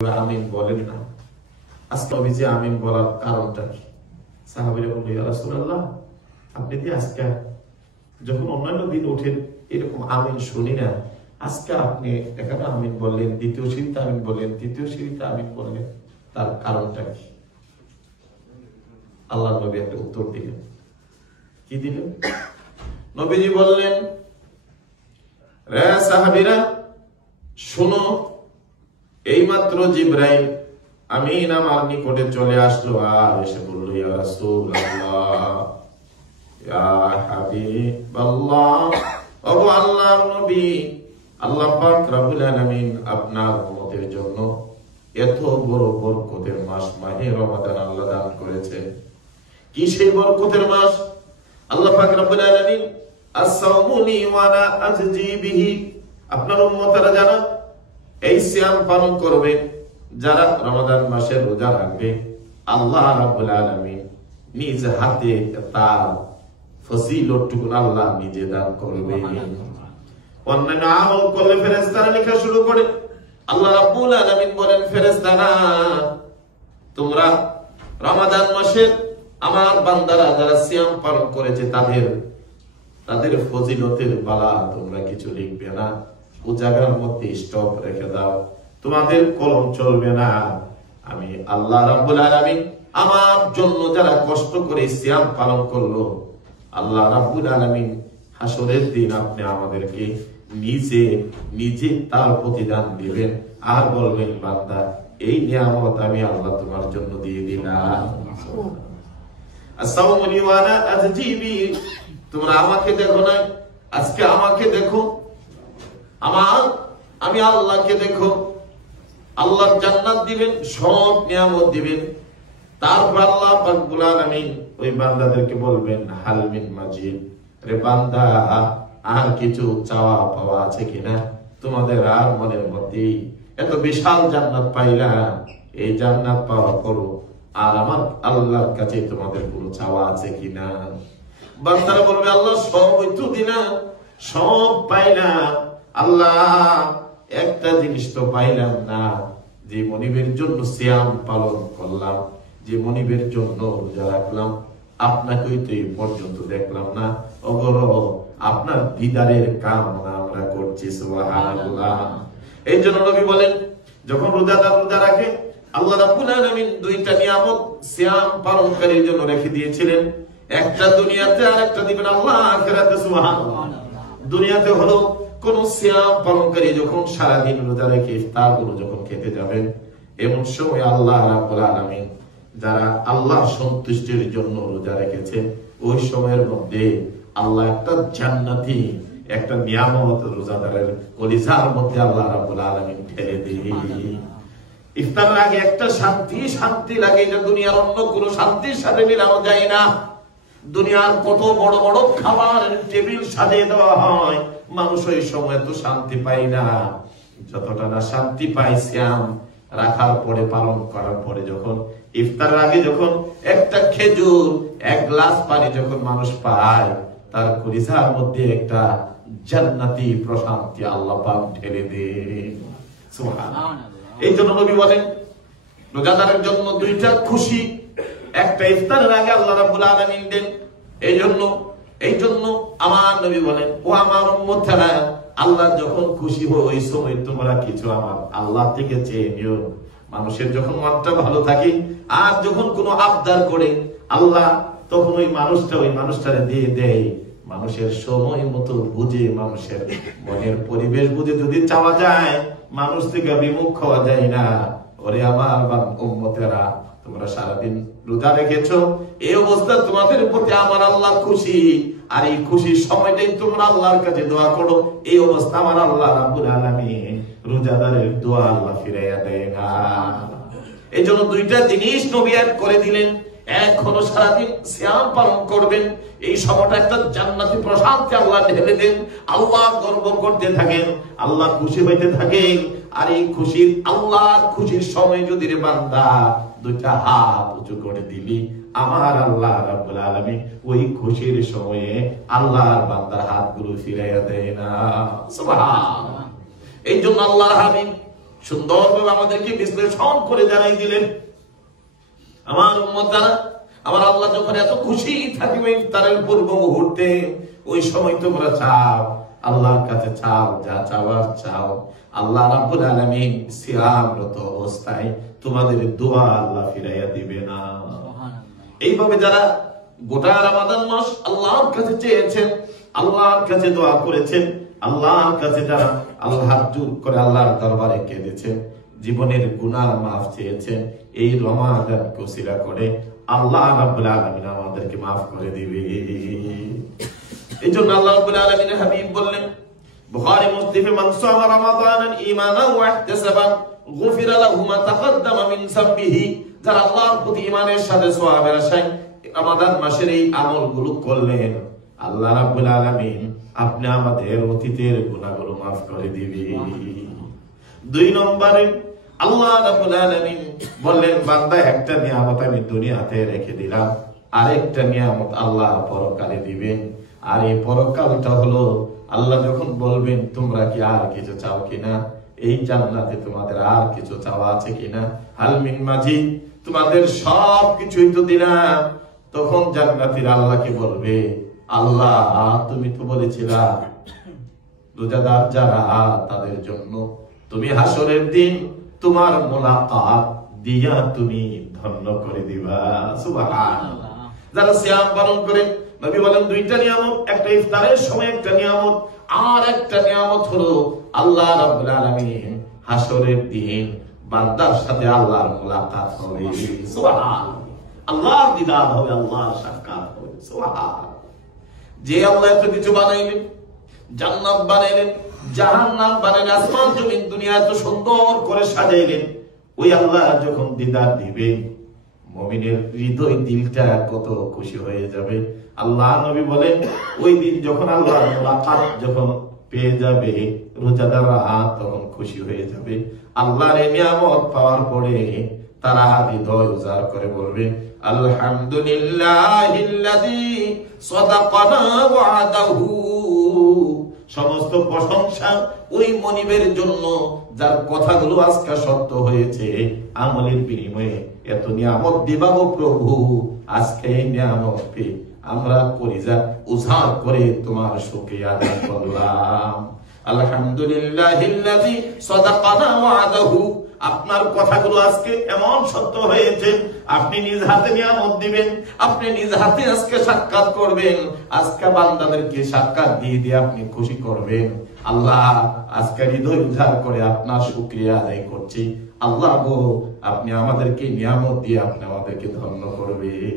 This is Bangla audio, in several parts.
আমিন বলেন না। আজকে নবীজি আমিন বলার কারণটা কি? সাহাবীরা বলল, ইয়া রাসূলুল্লাহ, আপনি কি আজকে যখন অন্যান্য দিন ওঠেন এরকম আমিন শুনি না, আজকে আপনি এখানে আমিন বললেন, দ্বিতীয় সিঁড়িতে আমিন বললেন, তৃতীয় সিঁড়িতে আমিন বললেন, তার কারণটা কি? আল্লাহ নবী একটা উত্তর দিলেন। কি দিলেন? নবীজি বললেন, রে সাহাবীরা শোনো, এইমাত্র জিবরাইল আমিন আমার নিকটে চলে আসলো আর এসে বলল, ইয়া রাসূলুল্লাহ, ইয়া হাবিবাল্লাহ, ওগো আল্লাহর নবী, আল্লাহ পাক রব্বুল আলামিন আপনার উম্মতের জন্য এত বড় বরকতের মাস মাহে রমাদান আল্লাহ দান করেছেন। কি সেই বরকতের মাস? আল্লাহ পাক রব্বুল আলামিন as-sawmu li wa ana ajzi bihi, আপনার উম্মতরা যারা এই সিয়াম পালন করবে, যারা রমাদান মাসের রোজা রাখবে, আল্লাহ রাব্বুল আলামিন নিজ হাতে তার ফজিলতটুকু আল্লাহ নিজে দান করবে। অন্যান্য আমল করলে ফেরেশতারা লেখা শুরু করে। আল্লাহ রাব্বুল আলামিন বলেন, ফেরেশতারা তোমরা রমাদান মাসের আমার বান্দারা যারা সিয়াম পালন করেছে তাদের ফজিলতের বালা তোমরা কিছু লিখবে না, ও জায়গার মধ্যে স্টপ রেখে দাও, তোমাদের কলম চলবে না। আমি আল্লাহ রাব্বুল আলামিন আমার জন্য যারা কষ্ট করে সিয়াম পালন করলো, আল্লাহ রাব্বুল আলামিন হাসরের দিন আপনি আমাদেরকে নিজে তার প্রতিদান দিবেন আর বলবেন, বান্দা এই নিয়ামত আমি আল্লাহ তোমার জন্য দিয়ে দিলাম। আসসালামু আলাইকুম ওয়া আনা আজজিবি, তোমরা আমাকে দেখো না, আজকে আমাকে দেখো, আমি আল্লাহকে দেখো। আল্লাহ জান্নাত দিবেন, সব নিয়ামত দিবেন। তারপর আল্লাহ রব্বুল আলামিন ওই বান্দাদেরকে বলবেন, হাল মিন মাজিদ, রে বান্দা আর কিছু চাওয়া পাওয়া আছে কিনা? তোমাদের আর মনের মধ্যে এত বিশাল জান্নাত পাইলা, এই জান্নাত পাওয়া করো, আর আমার আল্লাহর কাছে তোমাদের কোনো চাওয়া আছে কিনা? বান্দারা বলবে, আল্লাহ সব হইতো দিনা, সব পাইলাম, আল্লাহ একটা জিনিস তো পাইলাম না, যে মনিবের জন্য সিয়াম পালন করলাম, যে মনিবের জন্য রোজা রাখলাম, আপনাকেই তো এই পর্যন্ত দেখলাম না। ওগো আপনার দিদারের কামনা আমরা করছি, সুবহানাল্লাহ। এই জন্য নবী বলেন, যখন রোজাদার রোজা রাখে, আল্লাহ রাব্বুল আলামিন দুইটা নিয়ামত সিয়াম পালনকারীর জন্য রেখে দিয়েছিলেন, একটা দুনিয়াতে আর একটা দিবেন আল্লাহ আখিরাতে, সুবহানাল্লাহ। দুনিয়াতে হলো কোন সিয়াম পালনকারী যখন সারাদিন রোজা রেখে ইফতার গুলো যখন খেতে যাবেন, এমন সময় আল্লাহ রাব্বুল আলামিন যারা আল্লাহর সন্তুষ্টির জন্য রোজা রেখেছে, ওই সময়ের মধ্যে আল্লাহ একটা জান্নাতি একটা নিয়ামত রোজাদারের কলিজার মধ্যে আল্লাহ রাব্বুল আলামিন ঢেলে দেন। ইফতারের আগে একটা শান্তি লাগে, যে দুনিয়ার অন্য কোনো শান্তির সাথে মিলানো যায় না। দুনিয়ার কত বড় বড় খাবার টেবিল সাজিয়ে দেওয়া হয়, মানুষ ওই সময় তো শান্তি পায় না যতটা না শান্তি পায় সিয়াম রাখার পরে, পালন করার পরে। যখন ইফতারের আগে যখন একটা খেজুর, এক গ্লাস পানি যখন মানুষ পায়, তার কলিজার মধ্যে একটা জান্নাতি প্রশান্তি আল্লাহ পাক ঢেলে দেন, সুবহানাল্লাহ। এই জন্য নবী বলেন, রোজাদারের জন্য দুইটা খুশি, একটা ইফতারের আগে আল্লাহ রাব্বুল আলামিন দেন। এই জন্য আমার নবী বলেন, ও আমার উম্মতেরা, আল্লাহ যখন খুশি হয় ওই সময় তোমরা কিছু আমার আল্লাহ থেকে চেয়ে নিও। মানুষের যখন মনটা ভালো থাকে আর যখন কোনো আবদার করে, আল্লাহ তখন ওই মানুষটারে দিয়ে দেয়। মানুষের সময় মতো বুঝে, মানুষের মনের পরিবেশ বুঝে যদি চাওয়া যায়, মানুষ থেকে বিমুখ হওয়া যায় না। ওরে আমার উম্মতেরা, তোমরা সারাদিন রোজা রেখেছো, এই অবস্থা তোমাদের প্রতি আমার আল্লাহ খুশি, আর এই খুশির সময়টাই তোমরা আল্লাহর কাছে দোয়া করো। এই অবস্থা আমার আল্লাহ রাব্বুল আলামিন রোজাদারের দোয়া আল্লাহ ফিরাইয়া দেয় না। এই জন্য দুইটা জিনিস নবী এক করে দিলেন। এক হলো সারাদিন সিয়াম পালন করবেন, এই সময়টা একটা জান্নাতি প্রশান্তি আল্লাহ ঢেলে দেন, আল্লাহ গর্ব করতে থাকেন, আল্লাহ খুশি হইতে থাকেন। আর এই খুশির আল্লাহর খুশির সময় যদি রে বান্দা দুইটা হাত উঁচু করে দিলি, আমার আল্লাহ রাব্বুল আলামিন ওই খুশির সময়ে আল্লাহর বান্দার হাতগুলো ফিরাইয়া দেয় না, সুবহানাল্লাহ। এই জন্য আল্লাহর হাবিব সুন্দরভাবে আমাদেরকে বিশ্লেষণ করে জানাই দিলেন। আমার উম্মত যারা, আমার আল্লাহ যখন এত খুশি থাকবে ইফতারের পূর্ব মুহূর্তে, ওই সময় তোমরা চাও, আল্লাহর কাছে চাও, যা চাওয়ার চাও। আল্লাহ রাব্বুল আলামিন সিয়ামরত অবস্থায় তোমাদের দোয়া আল্লাহ ফিরাইয়া দিবে না। এইভাবে যারা গোটা রমাদান মাস আল্লাহর কাছে চেয়েছেন, আল্লাহর কাছে দোয়া করেছেন, আল্লাহর কাছে যারা আল্লাহর জোর করে আল্লাহর দরবারে কেঁদেছেন, জীবনের গুনাহ মাফ চেয়েছেন, এই রমাদানকে ওসিলা করে আল্লাহ রাব্বুল আলামিন আমাদেরকে মাফ করে দিবে। এইজন্য আল্লাহ রাব্বুল আলামিনের হাবিব বললেন, বুখারী মুসলিমে, মান সামা রমাদানান ঈমানান ওয়া ইহতিসাবান গুফিরা লাহু মা তাকাদ্দামা মিন যামবিহি। যারা আল্লাহর প্রতি ঈমানের সাথে সওয়াবের আশায় রমাদান মাসের এই আমলগুলো করলেন, আল্লাহ রাব্বুল আলামিন আপনি আমাদের অতীতের গুনাহগুলো মাফ করে দিবেন। 2 নম্বরে আল্লাহ রাব্বুল আলামিন বললেন, বান্দা একটা নিয়ামত আমি দুনিয়াতে রেখে দিলাম, আরেকটা নিয়ামত আল্লাহ পরকালে দিবেন। আর এই পরকালটা হলো, আল্লাহ যখন বলবেন তোমরা কি আর কিছু চাও কিনা, এই জান্নাতে তোমাদের আর কিছু চাওয়া আছে কিনা, হাল মিন মাজিদ, তোমাদের সব কিছুই তো দিলাম। তখন জান্নাতীরা আল্লাহকে বলবে, আল্লাহ তুমি তো বলেছিলা রোজাদার যারা তাদের জন্য তুমি হাসরের দিন তোমার মোলাকাত দিয়া তুমি ধন্য করে দিবা। সুবহানাল্লাহ। যারা সিয়াম পালন করে, নবী বলেন 2টা নিয়ামত, একটা ইফতারের সময় একটা নিয়ামত, আর একটা নিয়ামত হলো আল্লাহ রাব্বুল আলামিন হাসরের দিন বান্দার সাথে আল্লাহর মোলাকাত হবে। সুবহানাল্লাহ। আল্লাহর দিদার হবে, আল্লাহর সাক্ষাৎ হবে। সুবহানাল্লাহ। যে আল্লাহ এত কিছু বানাইলেন, জান্নাত বানাইলেন, জাহান্নাম বানাইলেন, আসমান জমিন দুনিয়া এত সুন্দর করে সাজাইলেন, ওই আল্লাহ যখন দিদার দিবেন, মুমিনের হৃদয় দিলটা কত খুশি হয়ে যাবে। আল্লাহ নবী বলেন, ওই দিন যখন আল্লাহর মোলাকাত যখন পেয়ে যাবে রোজাদাররা, তখন খুশি হয়ে যাবে। আল্লাহর এই নিয়ামত পাওয়ার পরে তারা হৃদয় উজাড় করে বলবে, আলহামদুলিল্লাহিল্লাযী সাদাকানা ওয়াদাহু। সমস্ত প্রশংসা ওই মনিবের জন্য যার কথাগুলো আজকে সত্য হয়েছে, আমলের বিনিময়ে এত নিয়ামত দিবা গো প্রভু, আজকে এই নিয়ামত পেয়ে আমরা কলিজা উজাড় করে তোমার শুকরিয়া আদায় করলাম। আলহামদুলিল্লাহিল্লাযী সাদাকানা ওয়াদাহু। আপনার কথাগুলো আজকে এমন সত্য হয়েছে, আপনি নিজ হাতে নিয়ামত দিবেন, আপনি নিজ হাতে আজকে সাক্ষাৎ করবেন, আজকে বান্দাদেরকে সাক্ষাৎ দিয়ে দিয়ে আপনি খুশি করবেন। আল্লাহ আজকে হৃদয় উজাড় করে আপনার শুকরিয়া আদায় করছি। আল্লাহ গো, আপনি আমাদেরকে নিয়ামত দিয়ে আপনি আমাদেরকে ধন্য করবেন।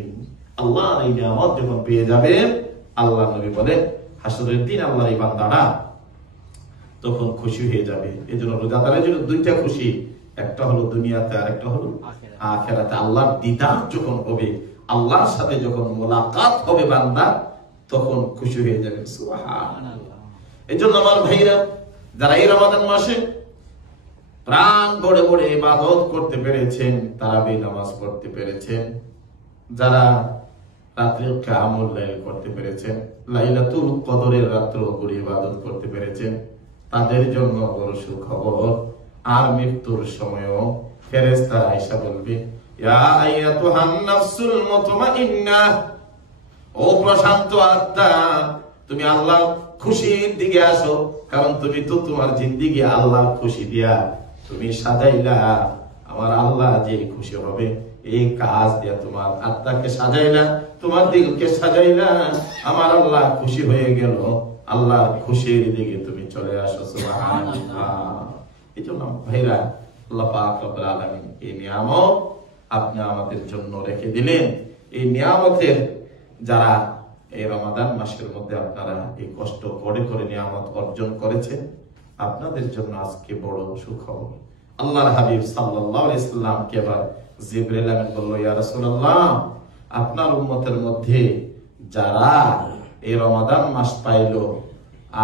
আল্লাহ এই নিয়ামত যখন পেয়ে যাবেন, আল্লাহ নবী বলে হাসরের দিন আল্লাহর এই বান্দারা তখন খুশি হয়ে যাবে। এজন্য রোজাদারের জন্য 2টা খুশি, একটা হলো দুনিয়াতে, আর একটা হলো আখিরাতে। আল্লাহর দিদার যখন হবে, আল্লাহর সাথে যখন মোলাকাত হবে বান্দা, তখন খুশি হয়ে যাবে। সুবহানাল্লাহ। এজন্য আমার ভাইরা, যারা এই রমাদান মাসে প্রাণ ভরে ভরে ইবাদত করতে পেরেছেন, তারাবি নামাজ পড়তে পেরেছেন, যারা রাত্রে কিয়ামুল লাইল করতে পেরেছেন, লাইলাতুল কদরের রাত্র করে ইবাদত করতে পেরেছেন, তাদের জন্য বড় সুখবর। আর মৃত্যুর সময়ও ফেরেশতা আয়েশা বলবে, ইয়া আইয়াতুহান নাফসুল মুতমাইন্নাহ, ও প্রশান্ত আত্মা, তুমি আল্লাহর খুশির দিকে আসো। কারণ তুমি তো তোমার জিন্দেগি আল্লাহর খুশি দিয়া তুমি সাজাইলা। আমার আল্লাহ যে খুশি হবে, এই কাজ দিয়া তোমার আত্মাকে সাজাইলা, তোমার দিলকে সাজাইলা, আমার আল্লাহ খুশি হয়ে গেল। আল্লাহর খুশির দিকে তুমি চলে আসো। সুবহানাল্লাহ। এই জন্য ভাইরা, আল্লাহ পাক রব্বুল আলামিন এই নিয়ামত আপনি আমাদের জন্য রেখে দিলেন। এই নিয়ামতের যারা এই রমাদান মাসের মধ্যে আপনারা এই কষ্ট করে করে নিয়ামত অর্জন করেছেন, আপনাদের জন্য আজকে বড় সুখবর। আল্লাহর হাবিব সাল্লাল্লাহু আলাইহি সাল্লামকে এবার জিবরাইল আমিন বলল, ইয়া রাসূলুল্লাহ, আপনার উম্মতের মধ্যে যারা এই রমাদান মাস পাইল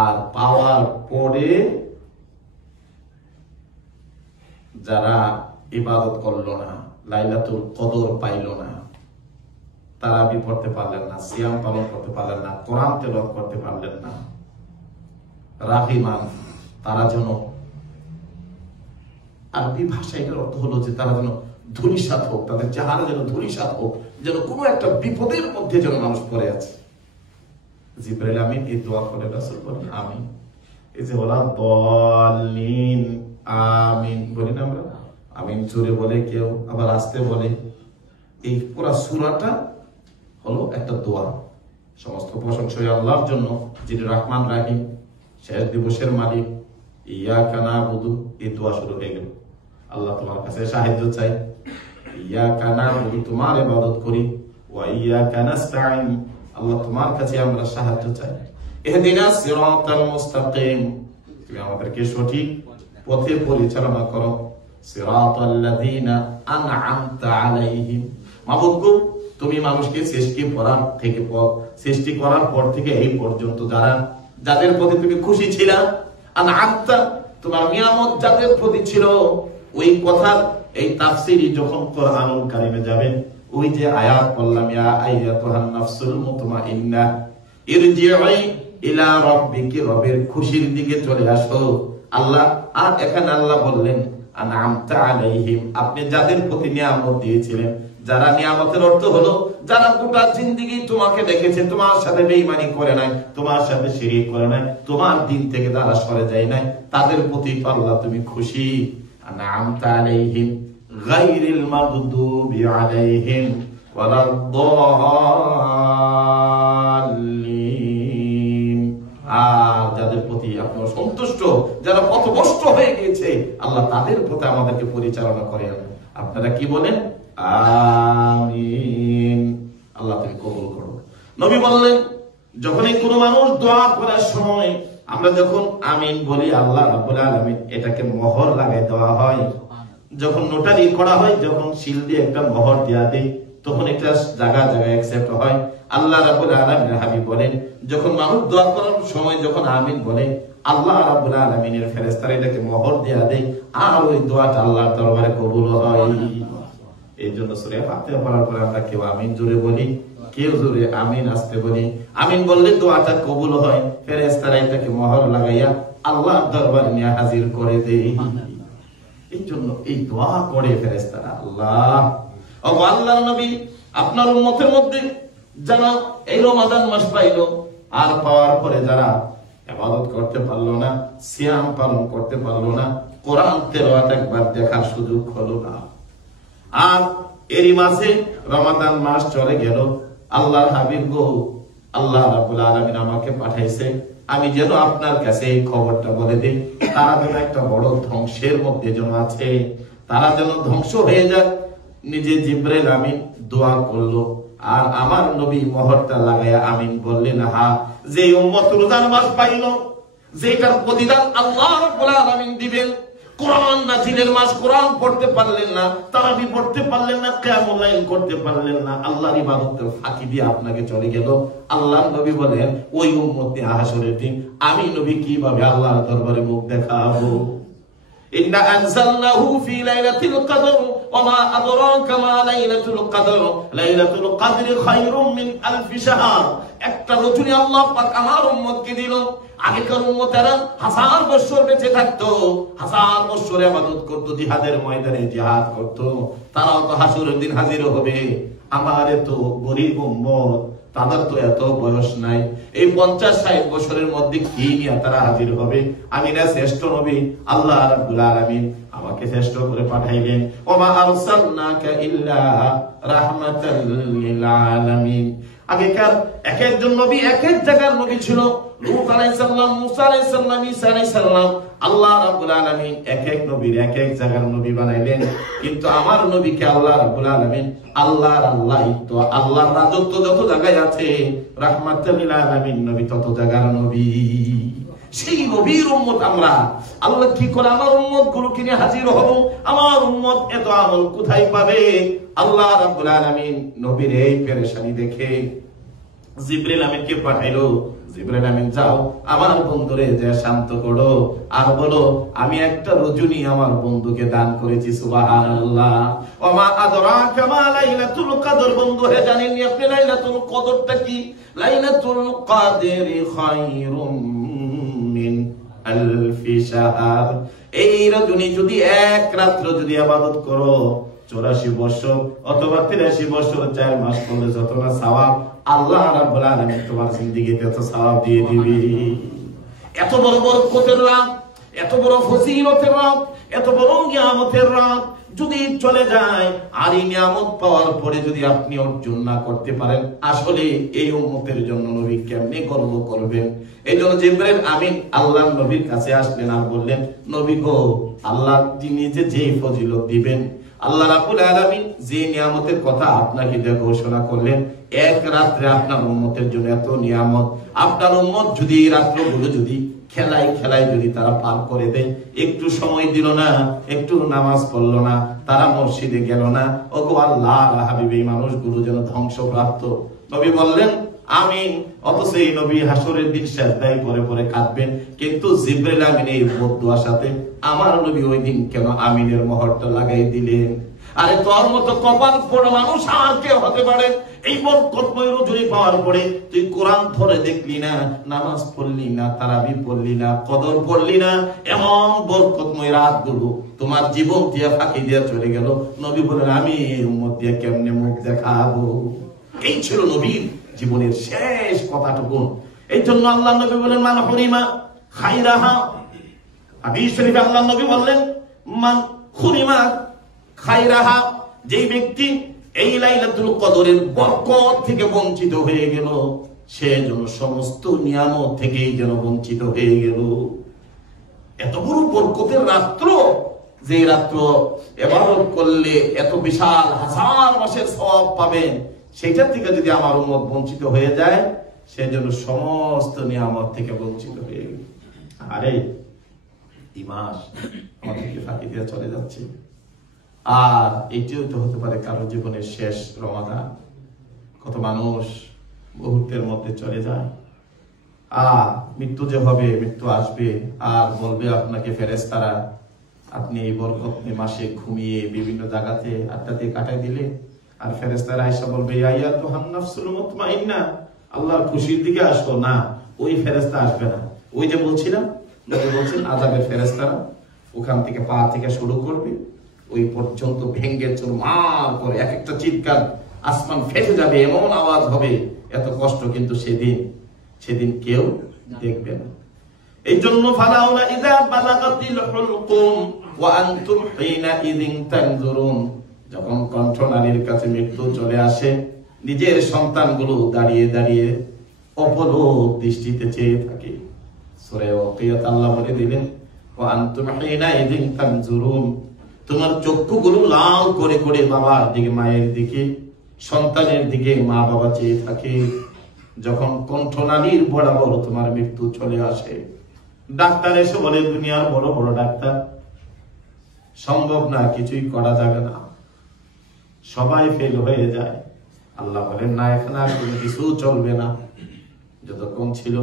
আর পাওয়ার পরে যারা ইবাদত করলো না, লাইলাতুল কদর পাইল না, তারাবি পড়তে পারলেন না, সিয়াম পালন করতে পারলেন না, কোরআন তেলাওয়াত করতে পারলেন না, রাহিমান, তারা যেন আরবি ভাষায় এর অর্থ হলো যে তারা যেন ধূলিসাৎ হোক, তাদের চেহারা যেন ধূলিসাৎ হোক, যেন কোনো একটা বিপদের মধ্যে যেন মানুষ পড়ে আছে। জিবরাইল আমিন এই দোয়া করে রাসূল বলেন আমিন। এই যে ওলা দলিন আমিন বলি না আমরা, আমিন জোরে বলে কেউ, আবার আস্তে বলে। এই পুরা সূরাটা হলো একটা দোয়া। সমস্ত প্রশংসা আল্লাহর জন্য, যিনি রহমান রাহিম, শেষ দিবসের মালিক। ইয়াকা নাবুদু, এই দোয়া শুরু হয়ে গেল। আল্লাহ তোমার কাছে সাহায্য চাই, ইয়াকা নাবুদু, তোমার ইবাদত করি, ওয়া ইয়াকা নাস্তাইন, আল্লাহ তোমার কাছে আমরা সাহায্য চাই। ইহদিনাস সিরাতাল মুস্তাকিম, তুমি আমাদেরকে সঠিক পথে পরিচালনা করো। সিরাতাল লাযিনা আন'আমতা আলাইহিম, মাবুদ গো, তুমি মানুষকে সৃষ্টি করার পর থেকে এই পর্যন্ত যাদের প্রতি তুমি খুশি ছিলা, আন'আমতা, তোমার নিয়ামত যাদের প্রতি ছিল, ওই কথার এই তাফসীরই যখন কোরআনুল কারীমে যাবেন, ওই যে আয়াত বললাম, ইয়া আইয়াতুহান নাফসুল মুতমাইন্না ইরজিই ইলা রাব্বিকি, রবের খুশির দিকে চলে আসো। আল্লাহ, আর এখানে আল্লাহ বললেন আন'আমতা আলাইহিম, আপনি যাদের প্রতি নিয়ামত দিয়েছিলেন, যারা নিয়ামতের অর্থ হলো যারা গোটা জিন্দেগি তোমাকে দেখেছে, তোমার সাথে বেঈমানি করে নাই, তোমার সাথে শিরক করে নাই, তোমার দিন থেকে তারা সরে যায় নাই, তাদের প্রতি আল্লাহ তুমি খুশি। আন'আমতা আলাইহিম গায়রিল মাগদুবি আলাইহিম ওয়ালাদ-দাল্লিন, আর যাদের প্রতি আপনি সন্তুষ্ট, যারা পথভ্রষ্ট হয়ে গিয়েছে, আল্লাহ তাদের প্রতি আমাদেরকে পরিচালনা করেন। আপনারা কি বলেন? আমিন। আল্লাহ তুমি কবুল করো। নবী বললেন, যখনই কোনো মানুষ দোয়া করার সময় আমরা যখন আমিন বলি, আল্লাহ রাব্বুল আলামিন এটাকে মোহর লাগাই দেওয়া হয়। যখন নোটারি করা হয়, যখন সিল দিয়ে একটা মোহর দেয়া দেয়, তখন এটা জায়গায় অ্যাকসেপ্ট হয়। আল্লাহ রাব্বুল আলামিনের হাবিব বলেন, যখন মানুষ দোয়া করার সময় যখন আমিন বলে, আল্লাহ রাব্বুল আলামিনের ফেরেশতারা এটাকে মোহর দেয়া দেয়, আর ওই দোয়াটা আল্লাহর দরবারে কবুল হয়। এই জন্য সূরা ফাতিহা পড়ার পরে আমরা কেউ আমিন জোরে বলি, কেউ জোরে আমিন আস্তে বলি। আমিন বললে দোয়াটা কবুল হয়, ফেরেশতারা এটাকে মোহর লাগাইয়া আল্লাহর দরবারে নিয়ে হাজির করে দেয়। এই জন্য এই দোয়া করে ফেরেশতারা। আল্লাহ, ও আল্লাহর নবী, আপনার উম্মতের মধ্যে যারা এই রমাদান মাস পাইলো, আর পাওয়ার পরে যারা ইবাদত করতে পারলো না, সিয়াম পালন করতে পারলো না, কোরআন তেলাওয়াত একবার দেখার সুযোগ হলো না, আর এরই মাঝে রমাদান মাস চলে গেল, আল্লাহর হাবিব গো, আল্লাহ রাব্বুল আলামিন আমাকে পাঠাইছে আমি যেন আপনার কাছে এই খবরটা বলে দিই, তারা যেন একটা বড় ধ্বংসের মধ্যে যেন আছে, তারা যেন ধ্বংস হয়ে যায়। নিজে জিবরাইল আমিন দোয়া করলো, আর আমার নবী মোহরটা লাগায়া আমিন বললেন, হা, যে উম্মত রোজার মাস পাইল, যেটার প্রতিদান আল্লাহ রাব্বুল আলামিন দিবেন, কোরআন নাজিলের মাস, কোরআন পড়তে পারলেন না, তারাবি পড়তে পারলেন না, কিয়ামুল লাইল করতে পারলেন না, আল্লাহর ইবাদতের ফাঁকি দিয়ে আপনাকে চলে গেল। আল্লাহর নবী বলেন, ওই উম্মতে হাসরের দিন আমি নবী কিভাবে আল্লাহর দরবারে মুখ দেখাবো? ইন্না আনজালনাহু ফি লাইলাতিল কদর ওয়া মা আদরাকা মা লাইলাতুল কদর লাইলাতুল কদরি খায়রুম মিন আলফি শাহর। একটা রজনী আল্লাহ পাক আমার উম্মতকে দিল। আগেকার উম্মতেরা 1000 বছর বেঁচে থাকতো, 1000 বছর ইবাদত করতো, জিহাদের ময়দানে জিহাদ করতো, তারাও তো হাসরের দিন হাজির হবে। আমার এত গরীব উম্মত, তাদের তো এত বয়স নাই, এই 50-60 বছরের মধ্যে কি নিয়ে তারা হাজির হবে? আমি না শ্রেষ্ঠ নবী, আল্লাহ রাব্বুল আলামিন আমাকে শ্রেষ্ঠ করে পাঠাইলেন। ওমা আরসালনাকা ইল্লা রাহমাতাল লিল আলামিন। আগেকার এক একজন নবী এক এক জায়গার নবী ছিল। লূত আলাইহিস সালাম, মুসা আলাইহিস সালাম, ঈসা আলাইহিস সালাম, আল্লাহ রাব্বুল আলামিন এক এক নবীর এক এক জায়গার নবী বানাইলেন। কিন্তু আমার নবীকে আল্লাহ রাব্বুল আলামিন, আল্লাহর আল্লাহিত্ব, আল্লাহর রাজত্ব যত জায়গায় আছে, রাহমাতুল লিল আলামিন নবী তত জায়গার নবী। সেই নবীর উম্মত আমরা। আল্লাহ কি করে আমার উম্মত গুলোকে নিয়ে হাজির হব? আমার উম্মত এত আমল কোথায় পাবে? আল্লাহ রাব্বুল আলামিন নবীর এই পেরেশানি দেখে জিবরাইল আমিনকে পাঠাইলো, জিবরাইল আমিন যাও আমার বন্ধুরে যে শান্ত করো, আর বলো আমি একটা রজনী আমার বন্ধুকে দান করেছি। সুবহানাল্লাহ। ওয়া মা আদরাকা মা লাইলাতুল কদর। বন্ধু হে, জানেননি আপনি লাইলাতুল কদরটা কি? লাইলাতুল কদরি খায়রুম মিন আলফি শাহর। এই রজনী যদি এক রাত্র যদি ইবাদত করো 84 বছর অথবা 83 বছর 4 মাস করলে যত না সওয়াব আল্লাহ রাব্বুল আলামিন তোমার জিন্দেগিতে তত সওয়াব দিয়ে দিবে। এত বড় বরকতের রাত, এত বড় ফজিলতের রাত, এত বড় নিয়ামতের রাত যদি চলে যায়, আর এই নিয়ামত পাওয়ার পরে যদি আপনি অর্জন না করতে পারেন, আসলে এই উম্মতের জন্য নবী কেমনে গর্ব করবেন? এই জন্য জিবরাইল আমিন আল্লাহ নবীর কাছে আসলেন আর বললেন, নবী গো, আল্লাহ নিজে যে ফজিলত দিবেন, আল্লাহ রাব্বুল আলামিন যে নিয়ামতের কথা আপনাকে ঘোষণা করলেন, এক রাত্রে আপনার উম্মতের জন্য এত নিয়ামত, আপনার উম্মত যদি এই রাত্রগুলো যদি খেলায় খেলায় যদি তারা পার করে দেয়, একটু সময় দিল না, একটু নামাজ পড়লো না, তারা মসজিদে গেল না, ওগো আল্লাহর হাবিব এই মানুষগুলো যেন ধ্বংসপ্রাপ্ত। নবী বললেন আমিন। অথচ এই নবী হাসরের দিন সিজদায় পড়ে পড়ে কাঁদবেন, কিন্তু জিবরাইল আমিন এই বদদুয়ার সাথে আমার নবী ওই দিন কেন আমিনের মোহরটা লাগাই দিলেন? আরে তোর মতো কপাল পোড়া মানুষ আর কে হতে পারে? এই বরকতময় রজনী পাওয়ার পরে তুই কোরআন ধরে দেখলি না, নামাজ পড়লি না, তারাবি পড়লি না, কদর পড়লি না, এমন বরকতময় রাতগুলো তোমার জীবন দিয়ে ফাঁকি দিয়ে চলে গেল। নবী বলেন আমি এই উম্মত দিয়ে কেমনে মুখ দেখাবো? এই ছিল নবীর জীবনের শেষ কথাটুকু। এই জন্য আল্লাহ নবী বলেন মান হুরিমা খাইরাহা, হাদিস শরীফে আল্লাহ নবী বললেন মান হুরিমা খাইরাহা, যে ব্যক্তি এই লাইলাতুল কদরের বরকত থেকে বঞ্চিত হয়ে গেল, সে যেন সমস্ত নিয়ামত থেকেই যেন বঞ্চিত হয়ে গেল। এত বড় বরকতের রাত্র, যে রাত্র ইবাদত করলে এত বিশাল হাজার মাসের সওয়াব পাবেন, সেটার থেকে যদি আমার উম্মত বঞ্চিত হয়ে যায়, সে যেন সমস্ত নিয়ামত থেকে বঞ্চিত হয়ে গেল। আরে এই মাস আমাদেরকে ফাঁকি দিয়ে চলে যাচ্ছে, আর এটিও তো হতে পারে কারো জীবনের শেষ রমাদান। কত মানুষ মুহূর্তের মধ্যে চলে যায়, আর মৃত্যু যে হবে, মৃত্যু আসবে, আর বলবে আপনাকে ফেরেশতারা আপনি এই বরকতময় মাসে ঘুমিয়ে বিভিন্ন জায়গাতে আড্ডা দিয়ে কাটাই দিলে, আর ফেরেশতারা আয়েশা বলবে ইয়া আইয়াতুহান নাফসুল মুতমাইন্না, আল্লাহর খুশির দিকে আসো। না, ওই ফেরেশতা আসবে না। ওই যে বলছিলাম, বলছেন আযাবের ফেরেশতারা ওখান থেকে পা থেকে শুরু করবে, ওই পর্যন্ত ভেঙ্গে চুরমার করে এক একটা চিৎকার, আসমান ফেটে যাবে, এমন আওয়াজ হবে, এত কষ্ট কিন্তু সেদিন কেউ দেখবে না। এই জন্য ফালাউলা ইযা বালাগাতিল হুলকুম ওয়া আনতুম হিনা ইযিন তানজুরুন, যখন কণ্ঠনালীর কাছে মৃত্যু চলে আসে, নিজের সন্তানগুলো দাঁড়িয়ে দাঁড়িয়ে অপলক দৃষ্টিতে চেয়ে থাকে। সূরা ওয়াকিয়াত আল্লাহ বলে দিলেন ওয়া আনতুম হিনা ইযিন তানজুরুন, তোমার চক্ষুগুলো লাল করে করে বাবার দিকে, মায়ের দিকে, সন্তানের দিকে মা বাবা চেয়ে থাকে, যখন কণ্ঠনালীর বরাবর তোমার মৃত্যু চলে আসে। ডাক্তার এসে বলে, দুনিয়ার বড় বড় ডাক্তার, সম্ভব না, কিছুই করা যাবে না, সবাই ফেল হয়ে যায়। আল্লাহ বলেন না, এখানে আর কোনো কিছু চলবে না, যতক্ষণ ছিল।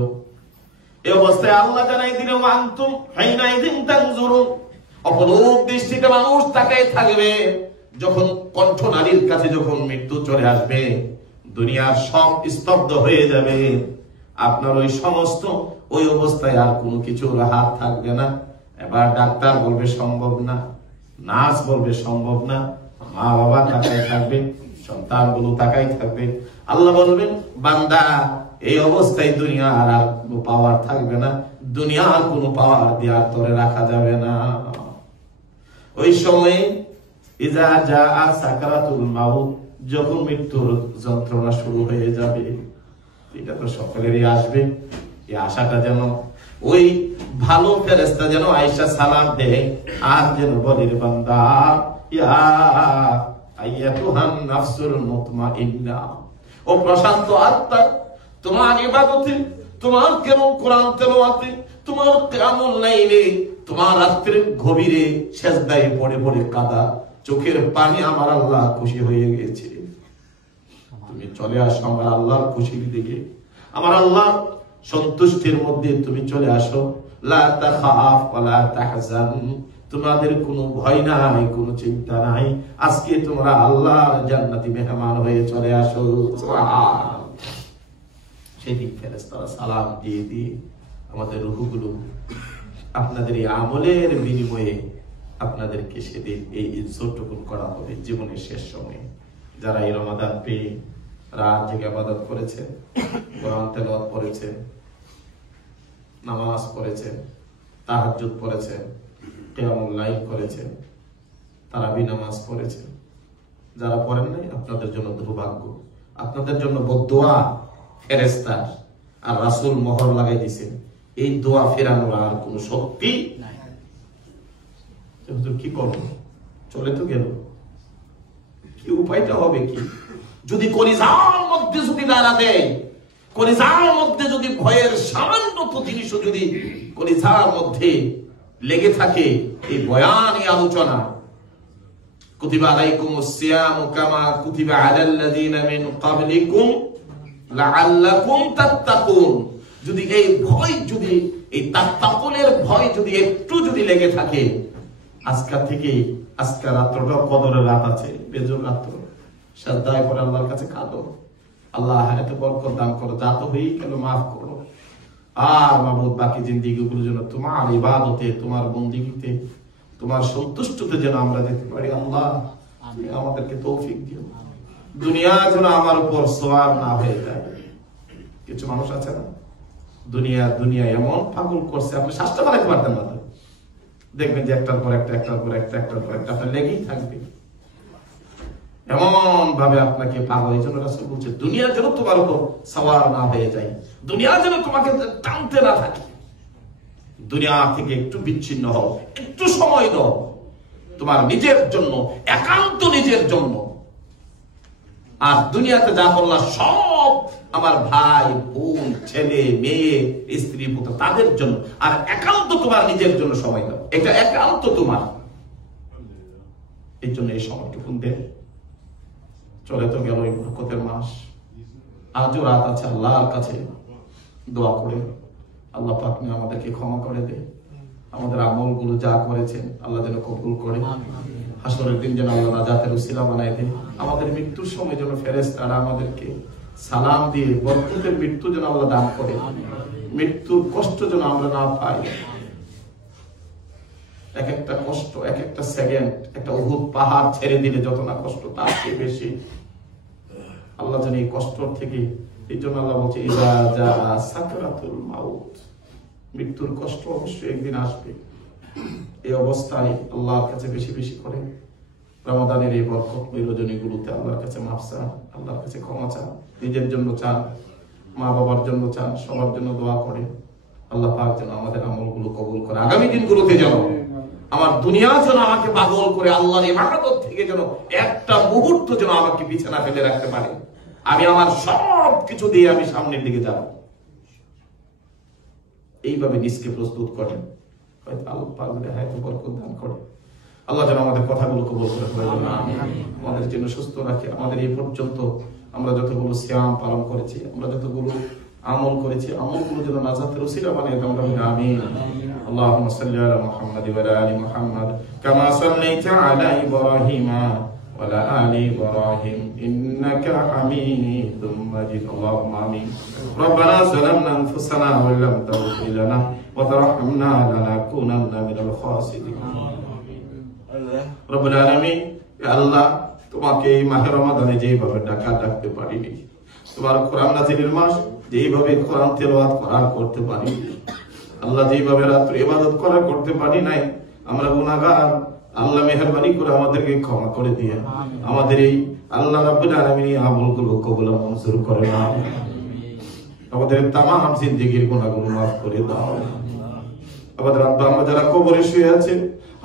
এই অবস্থায় আল্লাহ জানাই দিলেন ওয়া আনতুম হিনা ইযিন তানজুরুন, অপলক দৃষ্টিতে মানুষ তাকায় থাকবে, যখন কণ্ঠনালীর কাছে যখন মৃত্যু চলে আসবে, দুনিয়ার সব স্তব্ধ হয়ে যাবে, আপনার ওই সমস্ত ওই অবস্থায় আর কোনো কিছুর হাত থাকবে না। এবার ডাক্তার বলবে সম্ভব না, নার্স বলবে সম্ভব না, মা বাবা তাকায় থাকবে, সন্তানগুলো তাকায় থাকবে। আল্লাহ বলবেন বান্দা, এই অবস্থায় দুনিয়ার আর কোনো পাওয়ার থাকবে না, দুনিয়ার কোনো পাওয়ার দেওয়ার তরে রাখা যাবে না। ওই সময়ে ইজা জাআ সাকরাতুল মাউত, যখন মৃত্যুর যন্ত্রণা শুরু হয়ে যাবে, এটা তো সকলেরই আসবে। এই আশাটা যেন ওই ভালো ফেরেশতা যেন আয়েশা সালাম দেয়, আর যেন বলে বান্দা ইয়া আইয়াতুহান নাফসুল মুতমাইন্না, ও প্রশান্ত আত্মা, তোমার ইবাদতে, তোমার কেমন কোরআন তেলাওয়াতে, তোমার কিয়ামুল লাইলে, তোমার রাত্রির গভীরে সিজদায় পড়ে পড়ে কাঁদা চোখের পানি আমার আল্লাহ খুশি হয়ে গেছে। তুমি চলে আসো আমার আল্লাহর খুশির দিকে, আমার আল্লাহর সন্তুষ্টির মধ্যে তুমি চলে আসো। লা তাখাফ ওয়া লা তাহজান, তোমাদের কোনো ভয় নাই, কোনো চিন্তা নাই, আজকে তোমরা আল্লাহর জান্নাতি মেহমান হয়ে চলে আসো। সুবহানাল্লাহ। সেদিন ফেরেশতারা সালাম দিয়ে দিয়ে আমাদের রূহগুলো আপনাদের এই আমলের বিনিময়ে আপনাদেরকে সেদিন এই ইজ্জতটুকু করা হবে জীবনের শেষ সময়ে। যারা এই রমাদান পেয়ে রাত জেগে ইবাদত করেছে, কোরআন তেলাওয়াত করেছে, নামাজ পড়েছে, তাহাজ্জুদ পড়েছে, কিয়ামুল লাইল করেছে, তারাবি নামাজ পড়েছে, যারা পড়েন নাই আপনাদের জন্য দুর্ভাগ্য, আপনাদের জন্য বদদোয়া ফেরেশতা আর রাসূল মোহর লাগাই দিয়েছেন। এই দোয়া ফেরানোর আর কোন শক্তি নাই। কি করব? চলে তো গেল, কি উপায়টা হবে কি? যদি কলিজার মধ্যে যদি দাঁড়া দেয়, কলিজার মধ্যে যদি ভয়ের সামান্য জিনিস যদি কলিজার মধ্যে লেগে থাকে, এই বয়ান এই আলোচনা কুতিবা আলাইকুমুস সিয়ামু কামা কুতিবা আলাল্লাযিনা মিন ক্বাবলিকুম লাআল্লাকুম তাত্তাকুন, যদি এই ভয়, যদি এই তাত্তাকুনের ভয় যদি একটু যদি লেগে থাকে, আজকে থেকে, আজকে রাত্রটা কদরের রাত আছে, বেজোর রাত্র, সাজদায় পড়ে আল্লাহর কাছে কাঁদো, আল্লাহ এত বরকত দান করো, যা তো হয়েই গেল মাফ করো। আর মাবুদ বাকি জিন্দেগিগুলোর জন্য তোমার ইবাদতে, তোমার বন্দেগীতে, তোমার সন্তুষ্টতে যেন আমরা যেতে পারি। আল্লাহ আমাদেরকে তৌফিক দিও। দুনিয়া যেন আমার উপর সওয়ার না হয়ে যায়। কিছু মানুষ আছে না, দুনিয়া এমন পাগল করছে, আপনি শ্বাসটা বানাইতে পারতেন না, দেখবেন যে একটার পর একটা, একটার পর একটা, একটার পর একটা আপনার লেগেই থাকবে, এমন ভাবে আপনাকে পাগল। এই জন্য রাসূল বলছে দুনিয়া যেন তোমার উপর সওয়ার না হয়ে যায়, দুনিয়া যেন তোমাকে টানতে না থাকে। দুনিয়া থেকে একটু বিচ্ছিন্ন হও, একটু সময় দাও তোমার নিজের জন্য, একান্ত নিজের জন্য। আর দুনিয়াতে যা করলা সব আমার ভাই বোন, ছেলে মেয়ে, স্ত্রী পুত্র, তাদের জন্য। আর একান্ত তোমার নিজের জন্য সময় দাও, এটা একান্ত তোমার। এই জন্য এই সময়টুকু দেন। চলে তো গেল এই বরকতের মাস, আজও রাত আছে, আল্লাহর কাছে দোয়া করে আল্লাহ পাক আমাদেরকে ক্ষমা করে দে, আমাদের আমলগুলো যা করেছেন আল্লাহ যেন কবুল করে, হাসরের দিন যেন আল্লাহ নাজাতের উসিলা বানায় দেয়, আমাদের মৃত্যুর সময় যেন ফেরেশতারা আমাদেরকে সালাম দিয়ে বরকতের মৃত্যু যেন আল্লাহ দান করে, মৃত্যুর কষ্ট যেন আমরা না পাই। এক একটা কষ্ট, এক একটা সেকেন্ড, একটা উহুদ পাহাড় ছেড়ে দিলে যত না কষ্ট, তার চেয়ে বেশি আল্লাহ যেন এই কষ্ট থেকে। এই জন্য আল্লাহ বলছে ইযা জাআ সাকরাতুল মাউত, মৃত্যুর কষ্ট অবশ্যই একদিন আসবে। এই অবস্থায় আল্লাহর কাছে বেশি বেশি করে রমাদানের এই বরকতময় রজনীগুলোতে আল্লাহর কাছে মাফ চান, আল্লাহর কাছে ক্ষমা চান, নিজের জন্য চান, মা বাবার জন্য চান, সবার জন্য দোয়া করে আল্লাহ পাক যেন আমাদের আমলগুলো কবুল করে। আগামী দিনগুলোতে যেন আমার দুনিয়া যেন আমাকে পাগল করে আল্লাহর ইবাদত থেকে যেন একটা মুহূর্ত যেন আমাকে বিছানা ফেলে রাখতে পারে, আমি আমার সব কিছু দিয়ে আমি সামনের দিকে যাব। এইভাবে নিজকে প্রস্তুত করেন, হয়তো আল্লাহ পাক হয়তো বরকত দান করে। আল্লাহ যেন আমাদের কথাগুলো কবুল করে, আমাদের জন্য সুস্থ রাখে। আমাদের এই পর্যন্ত আমরা যতগুলো সিয়াম পালন করেছি, আমরা যতগুলো আমল করেছি, আমলগুলো যেন নাজাতের উসিলা বানিয়ে দেন। আমিন। اللهم صل على محمد وعلى ال محمد كما صليت على ابراهيم وعلى ال ابراهيم انك حميد مجيد. اللهم امين. ربنا ظلمنا انفسنا وان لم تغفر لنا وترحمنا لنكونن من الخاسرين. রব্বুল আলামিন, আল্লাহ তোমাকে এই মাহে রমাদানে যেভাবে ডাকতে পারিনি, তোমার কোরআন নাযিলের মাস যেভাবে কোরআন তেলাওয়াত করতে পারি, আল্লাহ যেভাবে রাত্রে ইবাদত করতে পারি নাই, আমরা গুনাহগার, আল্লাহ মেহেরবানি করে আমাদেরকে ক্ষমা করে দিয়ে আমাদের এই আল্লাহ রাব্বুল আলামিন আমলগুলো কবুল ও মঞ্জুর করে নাও। আমাদের তামাম জিন্দেগীর গুনাহগুলো মাফ করে দাও। আমাদের আব্বা আম্মা যারা কবরে শুয়ে আছে,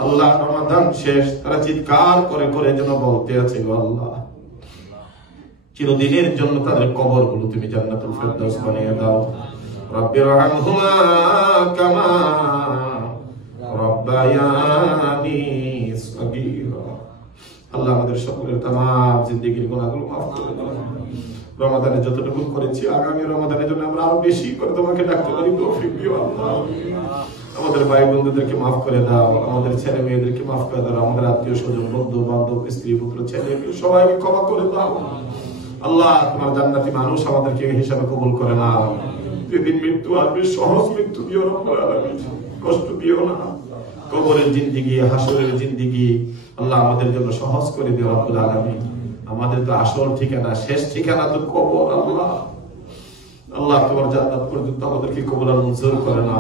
আল্লাহ রমাদান শেষ, তারা চিৎকার করে করে যেন বলতে আছে, গো আল্লাহ চিরদিনের জন্য তাদের কবরগুলো তুমি জান্নাতুল ফেরদাউস বানিয়ে দাও। রব্বিরহামহুমা কামা রব্বায়ানি সগীরা। আল্লাহ আমাদের সকলের তামাম জিন্দেগীর গুনাহগুলো মাফ করে দাও। রমাদানে যতটুকু করেছি, আগামী রমাদানের জন্য আমরা আরো বেশি করে তোমাকে ডাকতে পারি তৌফিক দিও আল্লাহ। আমাদের ভাই বন্ধুদেরকে মাফ করে দাও, আমাদের ছেলে মেয়েদেরকে মাফ করে দাও, আমাদের আত্মীয় স্বজন, বন্ধু বান্ধব, স্ত্রী পুত্র, ছেলে মেয়ে সবাইকে ক্ষমা করে দাও। আল্লাহ তোমার জান্নাতি মানুষ আমাদেরকে হিসাবে কবুল করে নাও। যেদিন মৃত্যু আসবে সহজ মৃত্যু দিও রব্বুল আলামিন। কষ্ট দিও না। কবরের জিন্দেগি, হাসরের জিন্দেগি আল্লাহ আমাদের জন্য সহজ করে দিও রব্বুল আলামিন। আমাদের তো আসল ঠিকানা, শেষ ঠিকানা তো কবর। আল্লাহ আল্লাহ তোমার জান্নাত পর্যন্ত আমাদেরকে কবুল আর মঞ্জুর করে না।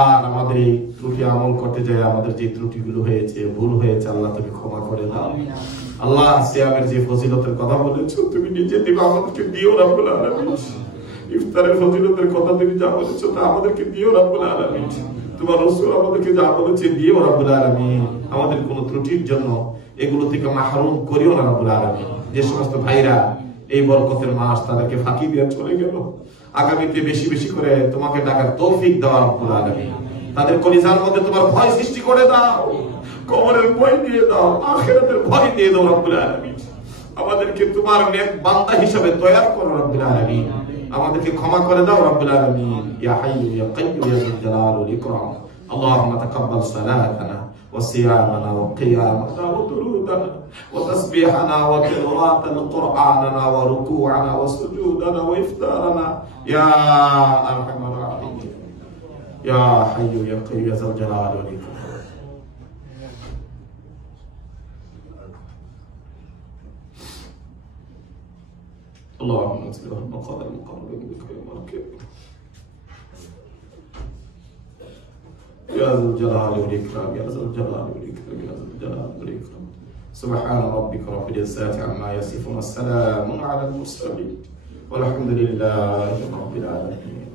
আর আমাদের এই ত্রুটি আমল করতে যায়, আমাদের যে ত্রুটিগুলো হয়েছে, ভুল হয়েছে, আল্লাহ তুমি ক্ষমা করে দাও। আল্লাহ সিয়ামের যে ফজিলতের কথা বলেছো তুমি নিজে দিবা, আমাদেরকে দিও রব্বুল আলামিন। ইফতারের ফজিলতের কথা তুমি যা বলেছো তা আমাদেরকে দিও রব্বুল আলামিন। তোমার রাসূল আমাদেরকে যা বলেছে দিও রব্বুল আলামিন। আমাদের কোনো ত্রুটির জন্য এগুলো থেকে মাহরুম করিও না রব্বুল আলামিন। যে সমস্ত ভাইরা এই বরকতের মাস তাদেরকে ফাঁকি দিয়ে চলে গেল, আগামীতে বেশি বেশি করে তোমাকে ডাকার তৌফিক দাও রব্বুল আলামিন। তাদের কলিজার মধ্যে তোমার ভয় সৃষ্টি করে দাও, কবরের ভয় দিয়ে দাও, আখিরাতের ভয় দিয়ে দাও রব্বুল আলামিন। আমাদেরকে তোমার নেক বান্দা হিসেবে তৈয়ার করো রব্বুল আলামিন। আমাদেরকে ক্ষমা করে দাও রব্বুল আলামিন। ইয়া হাইয়্যু ইয়া কাইয়্যুম ইয়া যাল জালালি ওয়াল ইকরাম। اللهم تقبل صلاتنا وصيامنا وقيامنا ودرودنا وتسبيحنا وقراءة قرآننا وركوعنا وسجودنا وإفطارنا يا أرحم الراحمين يا حي يا قيوم يا ذا الجلال والإكرام. اللهم اغفر لنا قدر المقربين بك يوم القيامة يا ذا الجلال والإكرام يا ذا الجلال والإكرام يا ذا الجلال والإكرام. سبحان ربك رب العزة عما يصفون والسلام على المرسلين والحمد لله رب العالمين.